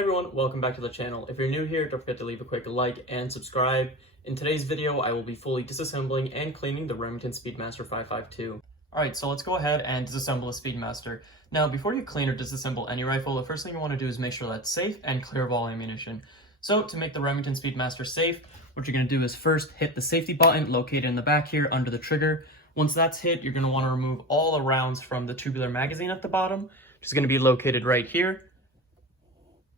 Hey everyone, welcome back to the channel. If you're new here, don't forget to leave a quick like and subscribe. In today's video, I will be fully disassembling and cleaning the Remington Speedmaster 552. Alright, so let's go ahead and disassemble a Speedmaster. Now, before you clean or disassemble any rifle, the first thing you want to do is make sure that's safe and clear of all ammunition. So, to make the Remington Speedmaster safe, what you're going to do is first hit the safety button located in the back here under the trigger. Once that's hit, you're going to want to remove all the rounds from the tubular magazine at the bottom, which is going to be located right here.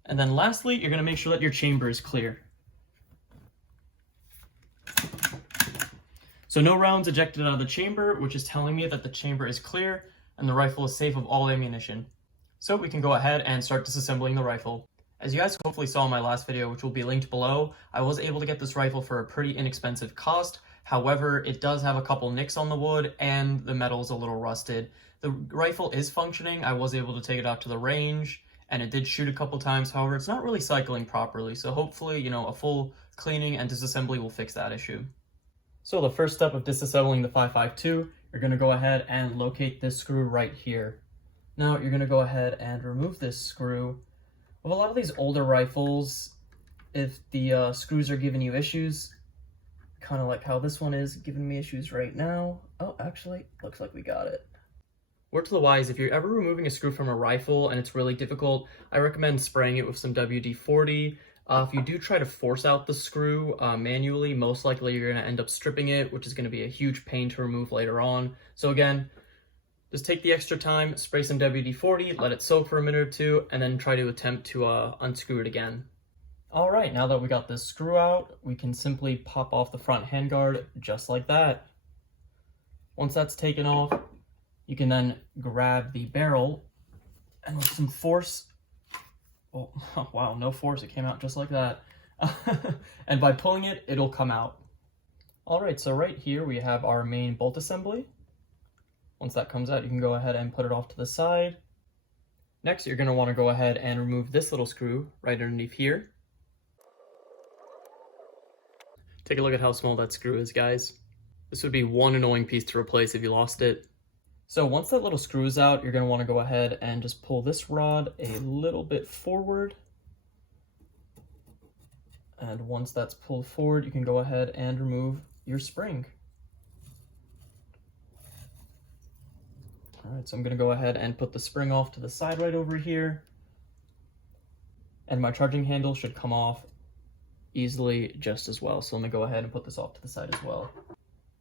And then lastly, you're going to make sure that your chamber is clear. So no rounds ejected out of the chamber, which is telling me that the chamber is clear and the rifle is safe of all ammunition. So we can go ahead and start disassembling the rifle. As you guys hopefully saw in my last video, which will be linked below, I was able to get this rifle for a pretty inexpensive cost. However, it does have a couple nicks on the wood and the metal is a little rusted. The rifle is functioning. I was able to take it out to the range, and it did shoot a couple times. However, it's not really cycling properly, so hopefully, a full cleaning and disassembly will fix that issue. So the first step of disassembling the 552, you're going to go ahead and locate this screw right here. Now you're going to go ahead and remove this screw. With a lot of these older rifles, if the screws are giving you issues, kind of like how this one is giving me issues right now. Oh, actually, looks like we got it. Word to the wise, if you're ever removing a screw from a rifle and it's really difficult, I recommend spraying it with some WD-40. If you do try to force out the screw manually, most likely you're going to end up stripping it, which is going to be a huge pain to remove later on. So again, just take the extra time, spray some WD-40, let it soak for a minute or two, and then try to attempt to unscrew it again. Alright, now that we got this screw out, we can simply pop off the front handguard just like that. Once that's taken off, you can then grab the barrel and with some force, oh wow, no force, it came out just like that. And by pulling it, it'll come out. Alright, so right here we have our main bolt assembly. Once that comes out, you can go ahead and put it off to the side. Next, you're going to want to go ahead and remove this little screw right underneath here. Take a look at how small that screw is, guys. This would be one annoying piece to replace if you lost it. So once that little screw is out, you're going to want to go ahead and just pull this rod a little bit forward. And once that's pulled forward, you can go ahead and remove your spring. Alright, so I'm going to go ahead and put the spring off to the side right over here. And my charging handle should come off easily just as well. So let me go ahead and put this off to the side as well.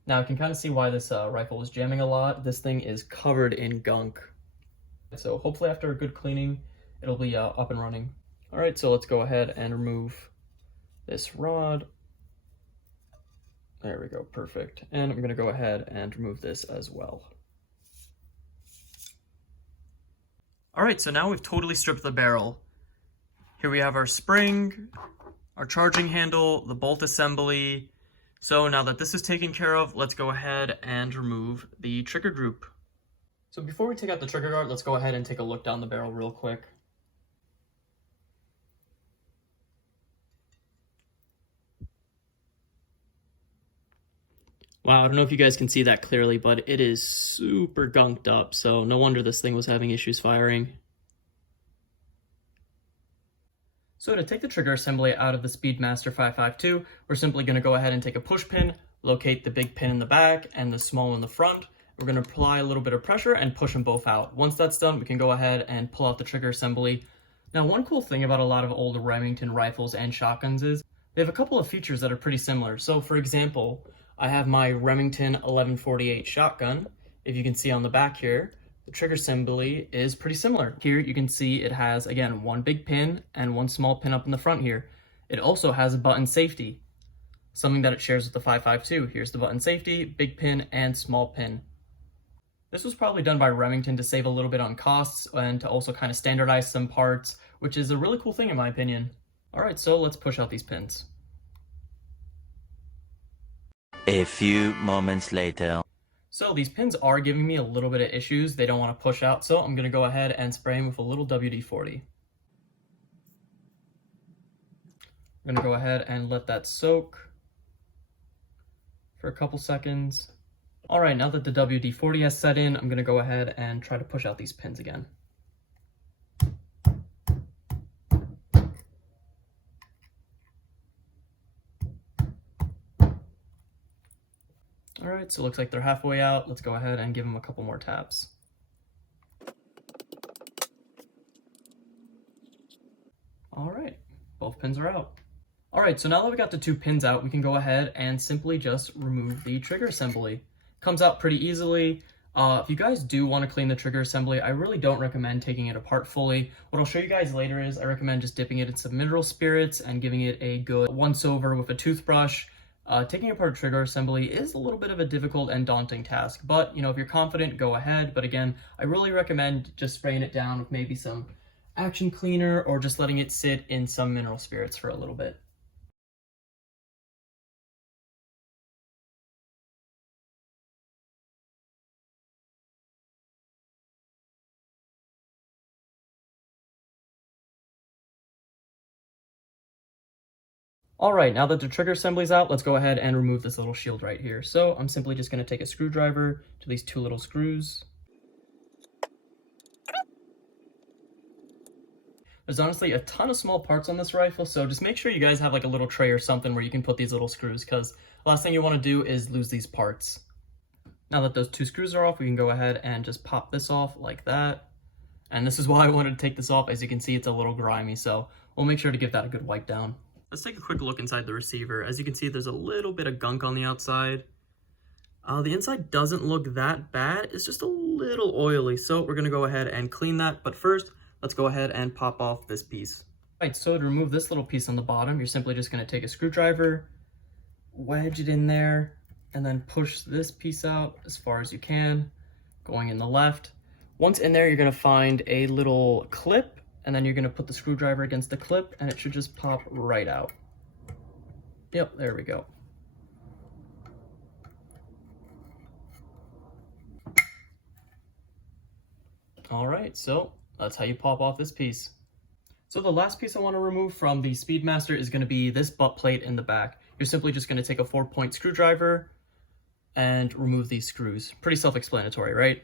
Now I can kind of see why this rifle is jamming a lot. This thing is covered in gunk. So hopefully after a good cleaning, it'll be up and running. Alright, so let's go ahead and remove this rod. There we go, perfect. And I'm going to go ahead and remove this as well. Alright, so now we've totally stripped the barrel. Here we have our spring, our charging handle, the bolt assembly. So now that this is taken care of, let's go ahead and remove the trigger group. So before we take out the trigger guard, let's go ahead and take a look down the barrel real quick. Wow, I don't know if you guys can see that clearly, but it is super gunked up, so no wonder this thing was having issues firing. So to take the trigger assembly out of the Speedmaster 552, we're simply going to go ahead and take a push pin, locate the big pin in the back and the small in the front. We're going to apply a little bit of pressure and push them both out. Once that's done, we can go ahead and pull out the trigger assembly. Now, one cool thing about a lot of old Remington rifles and shotguns is they have a couple of features that are pretty similar. So for example, I have my Remington 1148 shotgun. If you can see on the back here, the trigger assembly is pretty similar. Here you can see it has, again, one big pin and one small pin up in the front here. It also has a button safety, something that it shares with the 552. Here's the button safety, big pin, and small pin. This was probably done by Remington to save a little bit on costs and to also kind of standardize some parts, which is a really cool thing in my opinion. Alright, so let's push out these pins. A few moments later. So these pins are giving me a little bit of issues. They don't want to push out, so I'm going to go ahead and spray them with a little WD-40. I'm going to go ahead and let that soak for a couple seconds. Alright, now that the WD-40 has set in, I'm going to go ahead and try to push out these pins again. All right, so it looks like they're halfway out. Let's go ahead and give them a couple more taps. All right, both pins are out. All right, so now that we got the 2 pins out, we can go ahead and simply just remove the trigger assembly. Comes out pretty easily. If you guys do want to clean the trigger assembly, I really don't recommend taking it apart fully. What I'll show you guys later is I recommend just dipping it in some mineral spirits and giving it a good once over with a toothbrush. Taking apart a trigger assembly is a little bit of a difficult and daunting task, but if you're confident, go ahead. But again, I really recommend just spraying it down with maybe some action cleaner or just letting it sit in some mineral spirits for a little bit. All right, now that the trigger assembly's out, let's go ahead and remove this little shield right here. So I'm simply just going to take a screwdriver to these 2 little screws. There's honestly a ton of small parts on this rifle, so just make sure you guys have like a little tray or something where you can put these little screws, because the last thing you want to do is lose these parts. Now that those 2 screws are off, we can go ahead and just pop this off like that. And this is why I wanted to take this off. As you can see, it's a little grimy, so we'll make sure to give that a good wipe down. Let's take a quick look inside the receiver. As you can see, there's a little bit of gunk on the outside. The inside doesn't look that bad. It's just a little oily, so we're going to go ahead and clean that. But first, let's go ahead and pop off this piece. All right, so to remove this little piece on the bottom, you're simply just going to take a screwdriver, wedge it in there, and then push this piece out as far as you can, going in the left. Once in there, you're going to find a little clip, and then you're going to put the screwdriver against the clip, and it should just pop right out. Yep, there we go. All right, so that's how you pop off this piece. So the last piece I want to remove from the Speedmaster is going to be this butt plate in the back. You're simply just going to take a 4-point screwdriver and remove these screws. Pretty self-explanatory, right?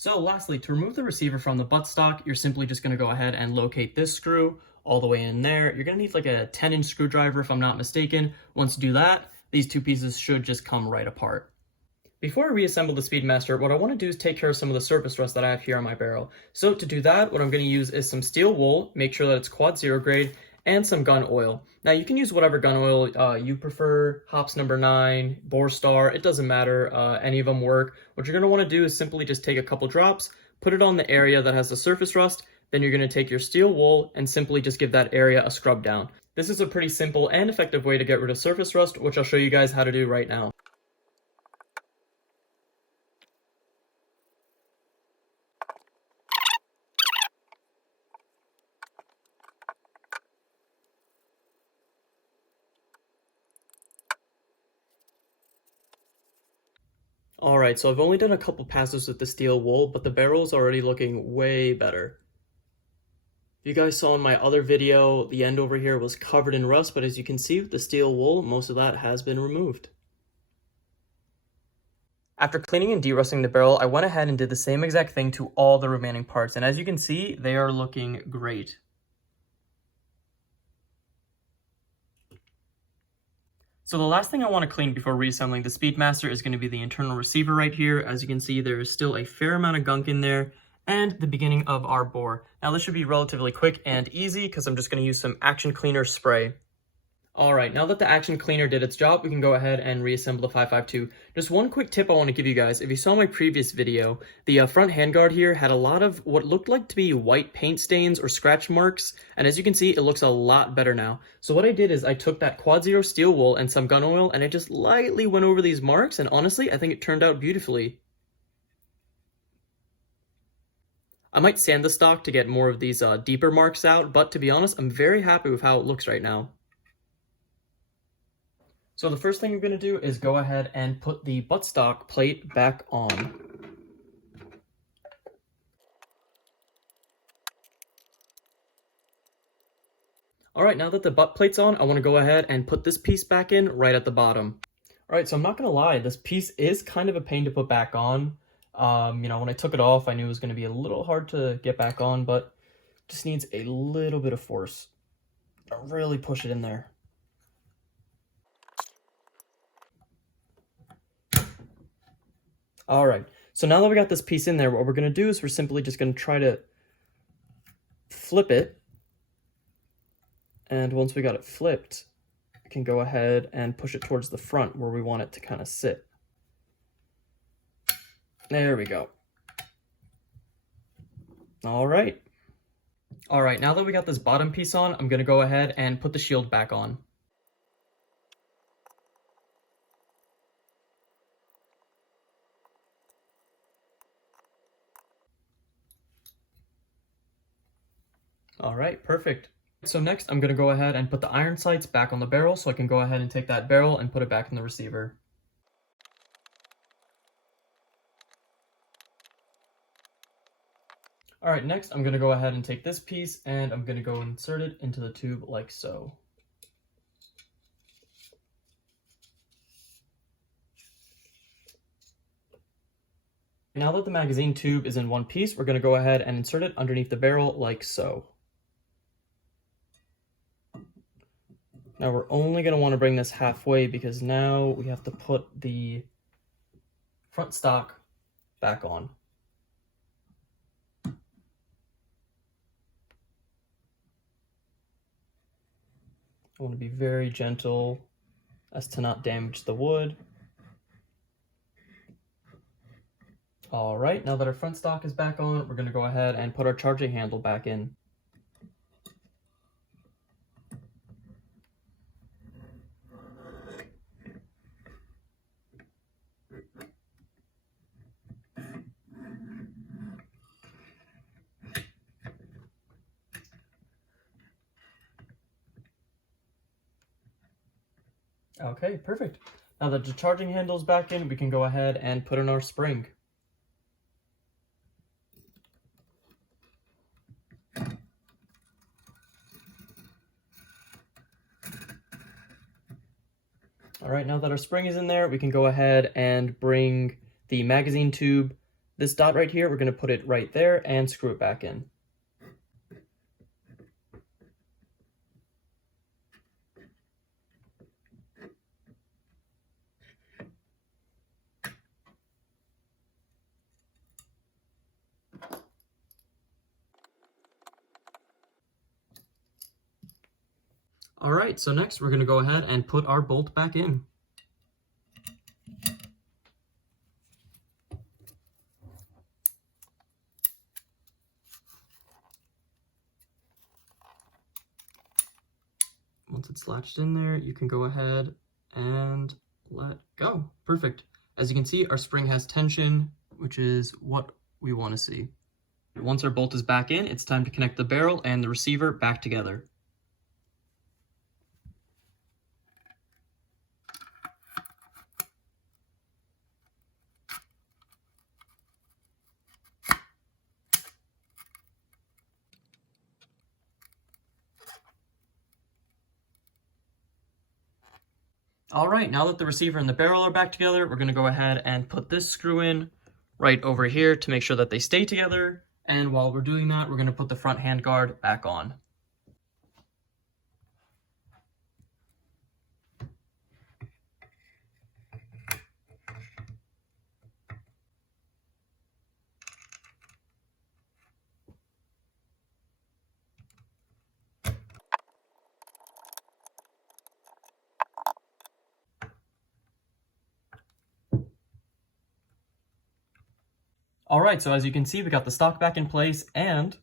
So lastly, to remove the receiver from the buttstock, you're simply just going to go ahead and locate this screw all the way in there. You're going to need like a 10-inch screwdriver if I'm not mistaken. Once you do that, these 2 pieces should just come right apart. Before I reassemble the Speedmaster, what I want to do is take care of some of the surface rust that I have here on my barrel. So to do that, what I'm going to use is some steel wool, make sure that it's quad 0 grade, and some gun oil. Now you can use whatever gun oil you prefer, Hops number 9, Borstar, it doesn't matter, any of them work. What you're going to want to do is simply just take a couple drops, put it on the area that has the surface rust, then you're going to take your steel wool and simply just give that area a scrub down. This is a pretty simple and effective way to get rid of surface rust, which I'll show you guys how to do right now. Alright, so I've only done a couple passes with the steel wool, but the barrel is already looking way better. If you guys saw in my other video, the end over here was covered in rust, but as you can see with the steel wool, most of that has been removed. After cleaning and de-rusting the barrel, I went ahead and did the same exact thing to all the remaining parts, and as you can see, they are looking great. So the last thing I want to clean before reassembling the Speedmaster is going to be the internal receiver right here. As you can see, there is still a fair amount of gunk in there, and the beginning of our bore. Now this should be relatively quick and easy because I'm just going to use some action cleaner spray. Alright, now that the action cleaner did its job, we can go ahead and reassemble the 5.52. Just one quick tip I want to give you guys. If you saw my previous video, the front handguard here had a lot of what looked like to be white paint stains or scratch marks, and as you can see, it looks a lot better now. So what I did is I took that quad 0 steel wool and some gun oil, and I just lightly went over these marks, and honestly, I think it turned out beautifully. I might sand the stock to get more of these deeper marks out, but to be honest, I'm very happy with how it looks right now. So the first thing you're going to do is go ahead and put the buttstock plate back on. Alright, now that the butt plate's on, I want to go ahead and put this piece back in right at the bottom. Alright, so I'm not going to lie, this piece is kind of a pain to put back on. When I took it off, I knew it was going to be a little hard to get back on, but just needs a little bit of force. really push it in there. All right, so now that we got this piece in there, what we're gonna do is we're simply just gonna try to flip it. And once we got it flipped, we can go ahead and push it towards the front where we want it to kind of sit. There we go. All right. All right, now that we got this bottom piece on, I'm gonna go ahead and put the shield back on. All right, perfect. So next, I'm gonna go ahead and put the iron sights back on the barrel so I can go ahead and take that barrel and put it back in the receiver. All right, next I'm gonna go ahead and take this piece and I'm gonna go insert it into the tube like so. Now that the magazine tube is in one piece, we're gonna go ahead and insert it underneath the barrel like so. Now we're only gonna wanna bring this halfway because now we have to put the front stock back on. I want to be very gentle as to not damage the wood. All right, now that our front stock is back on, we're going to go ahead and put our charging handle back in. Okay, perfect. Now that the charging handle is back in, we can go ahead and put in our spring. All right, now that our spring is in there, we can go ahead and bring the magazine tube, this dot right here, we're going to put it right there and screw it back in. All right, so next we're going to go ahead and put our bolt back in. Once it's latched in there, you can go ahead and let go. Perfect. As you can see, our spring has tension, which is what we want to see. Once our bolt is back in, it's time to connect the barrel and the receiver back together. All right, now that the receiver and the barrel are back together, we're going to go ahead and put this screw in right over here to make sure that they stay together. And while we're doing that, we're going to put the front handguard back on. All right, so as you can see, we got the stock back in place and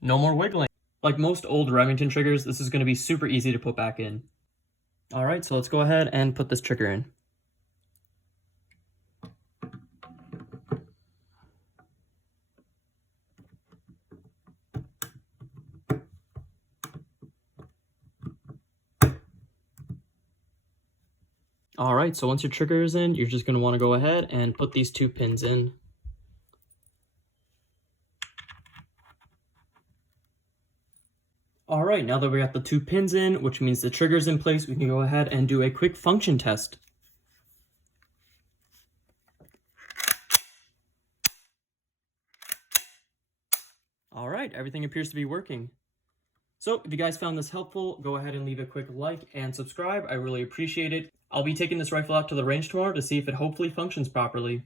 no more wiggling. Like most old Remington triggers, this is going to be super easy to put back in. All right, so let's go ahead and put this trigger in. All right, so once your trigger is in, you're just going to want to go ahead and put these two pins in. All right, now that we got the two pins in, which means the trigger's in place, we can go ahead and do a quick function test. All right, everything appears to be working. So if you guys found this helpful, go ahead and leave a quick like and subscribe. I really appreciate it. I'll be taking this rifle out to the range tomorrow to see if it hopefully functions properly.